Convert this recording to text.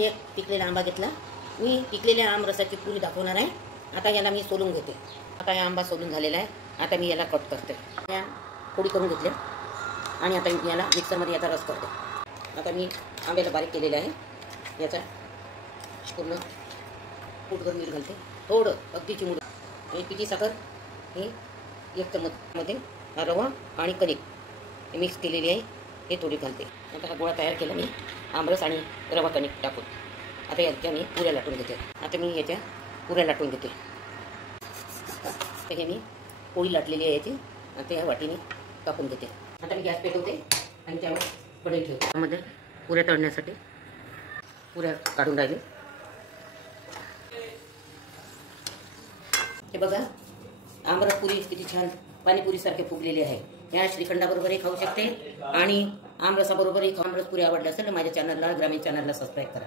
मी एक पिकलेला आंबा घेतला. मी पिकलेल्या आमरसाची पुरी दाखवणार आहे. आता याला मी सोलून घेते. आता हा आंबा सोलून झालेला आहे. आता मी याला कट करते. या फोडी करून घेतल्या आणि आता मी याला मिक्सरमध्ये याचा रस करते. आता मी आंब्याला बारीक केलेलं आहे. याचा पूर्ण फूटभर मीठ घालते. थोडं अगदी चिमूट आणि पिठी साखर हे 1 चमचमध्ये रवा आणि कणिक मिक्स केलेली आहे हे थोडी घालते. आता हा गोळा तयार केला मी आमरस आणि रवा कणिक टाकून. आता याच्या मी पुऱ्या लाटून घेते. आता मी याच्या पुऱ्या लाटून घेते. हे मी पोळी लाटलेली आहे याची. आता या वाटीने कापून घेते. आता मी गॅस पेटवते आणि त्यावर कढई ठेवते. त्यामध्ये पुऱ्या तळण्यासाठी पुऱ्या काढून राहिले. हे बघा आमरस पुरी किती छान पाणीपुरीसारखे फुगलेले आहे. या श्रीखंडाबरोबरही खाऊ शकते आणि आमरसाबरोबरही. आमरस पुरी आवडली असेल तर माझ्या चॅनलला ग्रामीण चॅनलला सबस्क्राईब करा.